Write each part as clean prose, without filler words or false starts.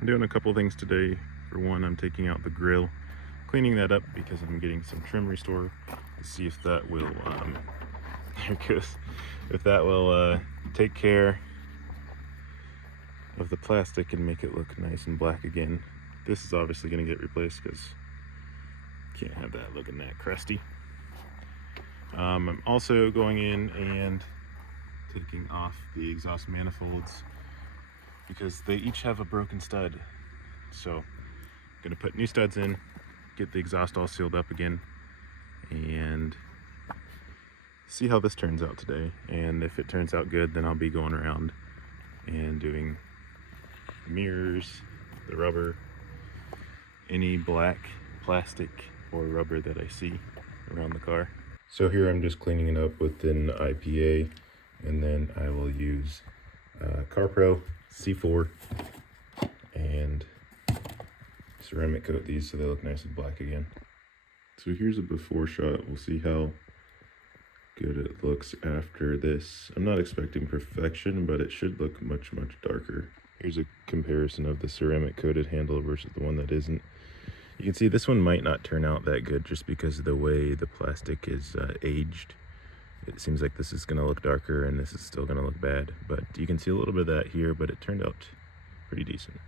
I'm doing a couple things today. For one, I'm taking out the grill, cleaning that up because I'm getting some trim restore to see if that will, there it goes, if that will take care of the plastic and make it look nice and black again. This is obviously going to get replaced because can't have that looking that crusty. I'm also going in and taking off the exhaust manifolds because they each have a broken stud. So I'm going to put new studs in, get the exhaust all sealed up again, and see how this turns out today. And if it turns out good, then I'll be going around and doing mirrors, the rubber, any black plastic or rubber that I see around the car. So here I'm just cleaning it up with an IPA, and then I will use CarPro C4 and ceramic coat these so they look nice and black again. So here's a before shot. We'll see how good it looks after this. I'm not expecting perfection, but it should look much darker. Here's a comparison of the ceramic coated handle versus the one that isn't. You can see this one might not turn out that good just because of the way the plastic is aged. It seems like this is going to look darker and this is still going to look bad, but you can see a little bit of that here, but it turned out pretty decent.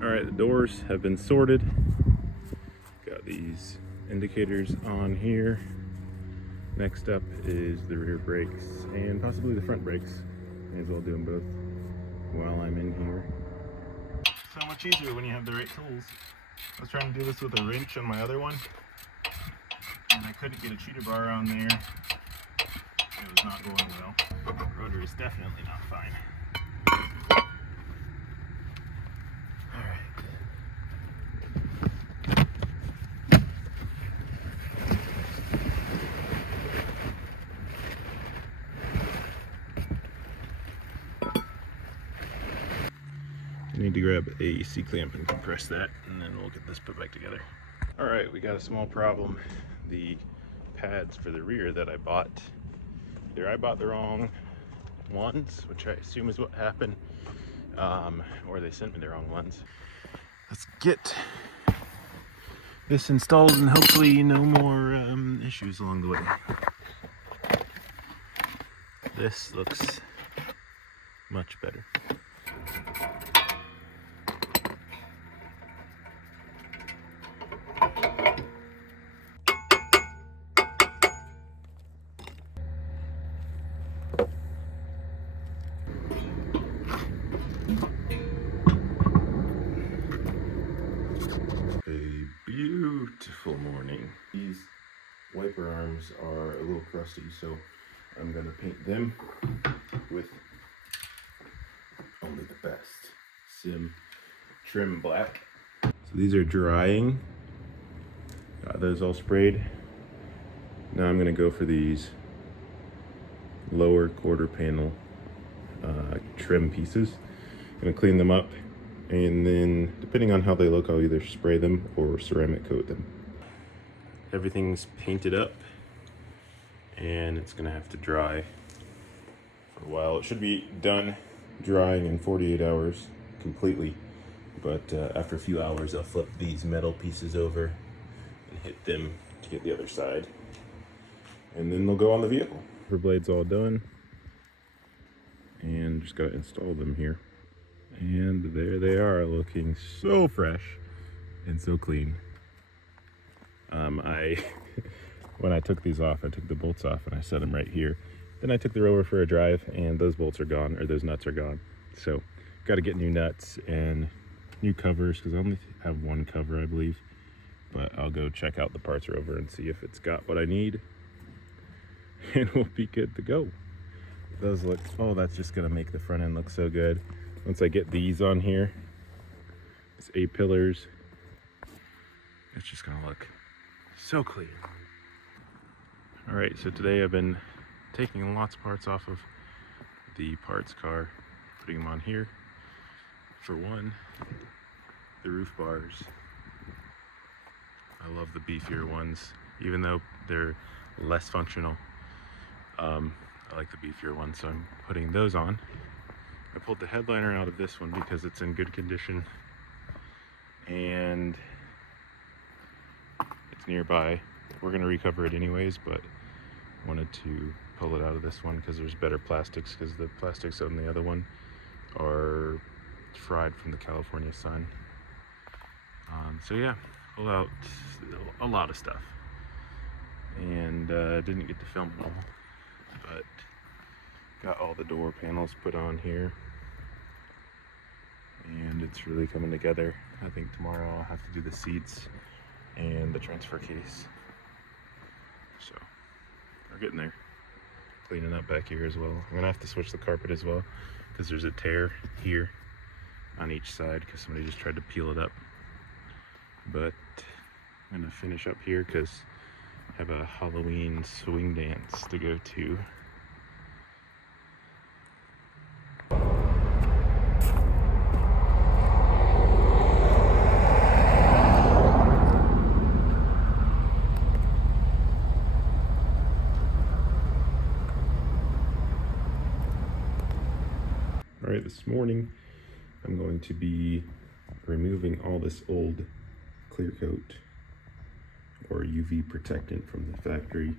All right, the doors have been sorted. Got these indicators on here. Next up is the rear brakes and possibly the front brakes. May as well do them both while I'm in here. So much easier when you have the right tools. I was trying to do this with a wrench on my other one, and I couldn't get a cheater bar on there. It was not going well. The rotor is definitely not fine. I need to grab a C-clamp and compress that, and then we'll get this put back together. All right, we got a small problem. The pads for the rear that I bought, either I bought the wrong ones, which I assume is what happened, or they sent me the wrong ones. Let's get this installed and hopefully no more issues along the way. This looks much better. Beautiful morning. These wiper arms are a little crusty, so I'm gonna paint them with only the best Sim Trim Black. So these are drying. Got those all sprayed. Now I'm gonna go for these lower quarter panel trim pieces. I'm gonna clean them up, and then depending on how they look, I'll either spray them or ceramic coat them. Everything's painted up and it's gonna have to dry for a while. It should be done drying in 48 hours completely, but after a few hours I'll flip these metal pieces over and hit them to get the other side, and then they'll go on the vehicle. Her blade's all done and just gotta install them here. And there they are, looking so fresh and so clean. When I took these off, I took the bolts off and I set them right here. Then I took the Rover for a drive and those bolts are gone, or those nuts are gone. So got to get new nuts and new covers because I only have one cover, I believe. But I'll go check out the parts Rover and see if it's got what I need, and we'll be good to go. Those look, oh, that's just gonna make the front end look so good. Once I get these on here, these A-pillars, it's just gonna look so clean. All right, so today I've been taking lots of parts off of the parts car, putting them on here. For one, the roof bars. I love the beefier ones, even though they're less functional. I like the beefier ones, so I'm putting those on. I pulled the headliner out of this one because it's in good condition and it's nearby. We're gonna recover it anyways, but wanted to pull it out of this one because there's better plastics, because the plastics on the other one are fried from the California sun. So yeah, pull out a lot of stuff, and didn't get to film it all, but got all the door panels put on here, and it's really coming together. I think tomorrow I'll have to do the seats and the transfer case. So we're getting there. Cleaning up back here as well. I'm gonna have to switch the carpet as well because there's a tear here on each side because somebody just tried to peel it up. But I'm gonna finish up here because I have a Halloween swing dance to go to. All right, this morning I'm going to be removing all this old clear coat or UV protectant from the factory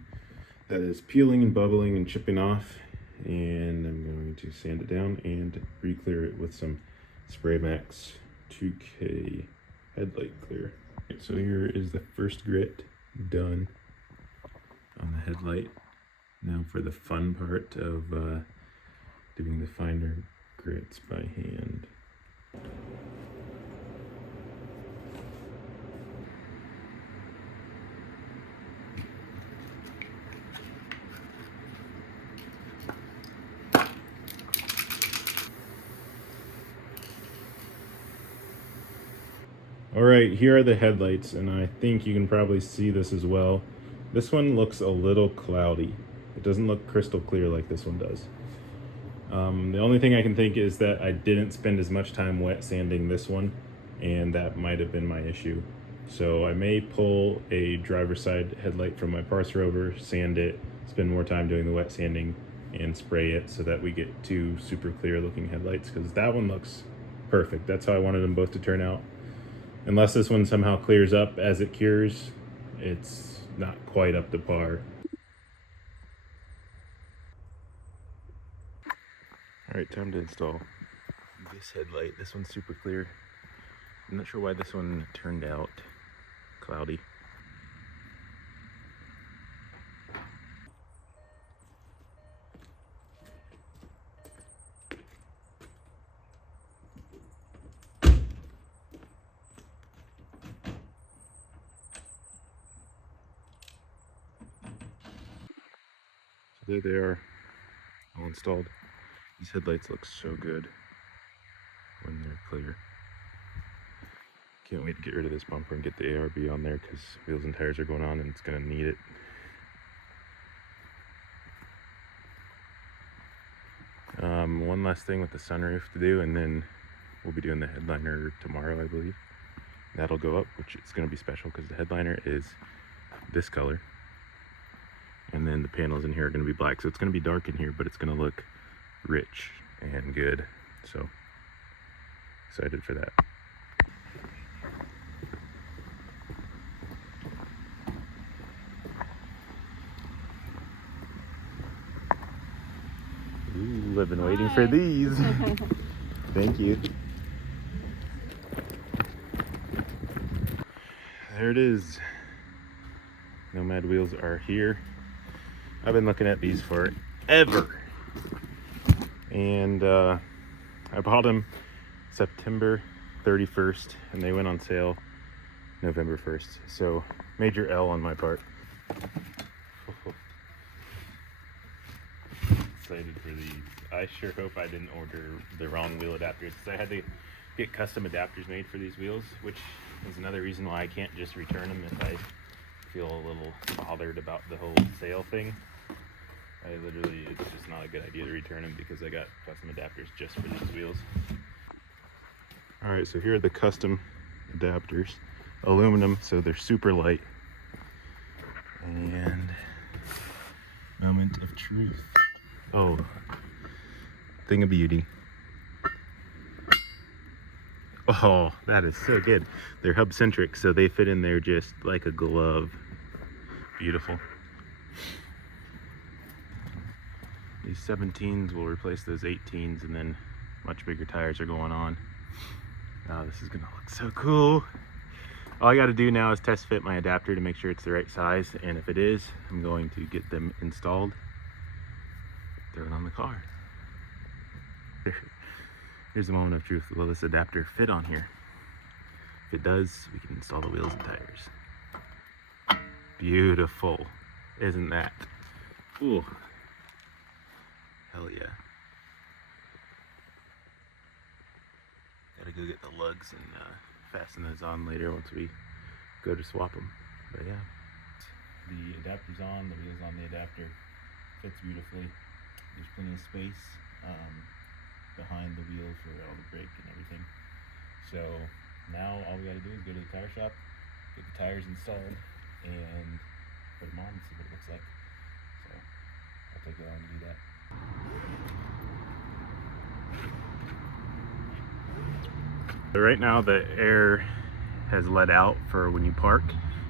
that is peeling and bubbling and chipping off, and I'm going to sand it down and re-clear it with some Spray Max 2K headlight clear. Okay, so here is the first grit done on the headlight. Now for the fun part of doing the finer grits by hand. All right, here are the headlights, and I think you can probably see this as well. This one looks a little cloudy. It doesn't look crystal clear like this one does. The only thing I can think is that I didn't spend as much time wet sanding this one, and that might have been my issue. So I may pull a driver's side headlight from my Parse Rover, sand it, spend more time doing the wet sanding, and spray it so that we get two super clear looking headlights, because that one looks perfect. That's how I wanted them both to turn out. Unless this one somehow clears up as it cures, it's not quite up to par. All right, time to install this headlight. This one's super clear. I'm not sure why this one turned out cloudy. So there they are, all installed. These headlights look so good when they're clear. Can't wait to get rid of this bumper and get the ARB on there because wheels and tires are going on and it's gonna need it. One last thing with the sunroof to do, and then we'll be doing the headliner tomorrow, I believe. That'll go up, which is gonna be special because the headliner is this color. And then the panels in here are gonna be black. So it's gonna be dark in here, but it's gonna look rich and good. So excited for that. Ooh, I've been waiting for these. Thank you. There it is. Nomad wheels are here. I've been looking at these forever. And I bought them September 31st and they went on sale November 1st. So major L on my part. Excited for these. I sure hope I didn't order the wrong wheel adapters, because I had to get custom adapters made for these wheels, which is another reason why I can't just return them if I feel a little bothered about the whole sale thing. It's just not a good idea to return them because I got custom adapters just for these wheels. Alright, so here are the custom adapters. Aluminum, so they're super light. And moment of truth. Oh, thing of beauty. Oh, that is so good. They're hub centric, so they fit in there just like a glove. Beautiful. These 17s will replace those 18s, and then much bigger tires are going on. Oh, this is gonna look so cool. All I gotta do now is test fit my adapter to make sure it's the right size, and if it is, I'm going to get them installed, throw it on the car. Here's the moment of truth. Will this adapter fit on here? If it does, we can install the wheels and tires. Beautiful. Isn't that? Ooh. Hell yeah. Gotta go get the lugs and fasten those on later once we go to swap them. But yeah. The adapter's on, the wheel's on the adapter. Fits beautifully. There's plenty of space behind the wheel for all the brake and everything. So now all we gotta do is go to the tire shop, get the tires installed, and put them on and see what it looks like. So I'll take it on to do that. So right now the air has let out for when you park,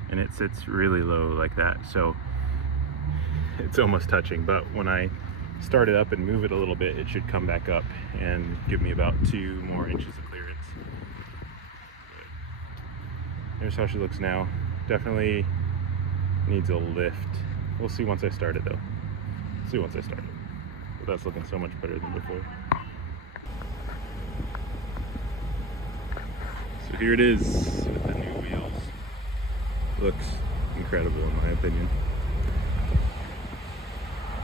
and it sits really low like that. So it's almost touching, but when I start it up and move it a little bit, it should come back up and give me about 2 more inches of clearance. Here's how she looks now. Definitely needs a lift. We'll see once I start it though. See once I start it. But that's looking so much better than before. So here it is with the new wheels. Looks incredible in my opinion.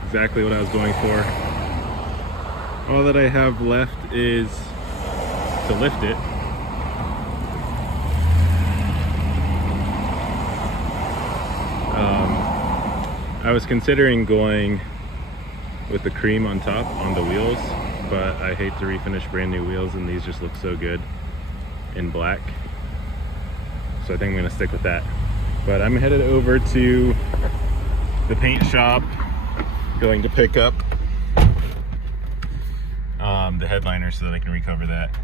Exactly what I was going for. All that I have left is to lift it. I was considering going with the cream on top on the wheels, but I hate to refinish brand new wheels, and these just look so good in black. So I think I'm gonna stick with that. But I'm headed over to the paint shop, going to pick up the headliner so that I can recover that.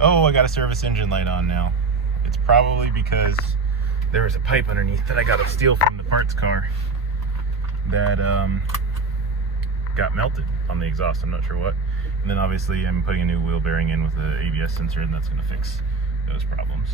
Oh, I got a service engine light on now. It's probably because there was a pipe underneath that I got to steal from the parts car that got melted on the exhaust. I'm not sure what. And then obviously I'm putting a new wheel bearing in with the ABS sensor, and that's going to fix those problems.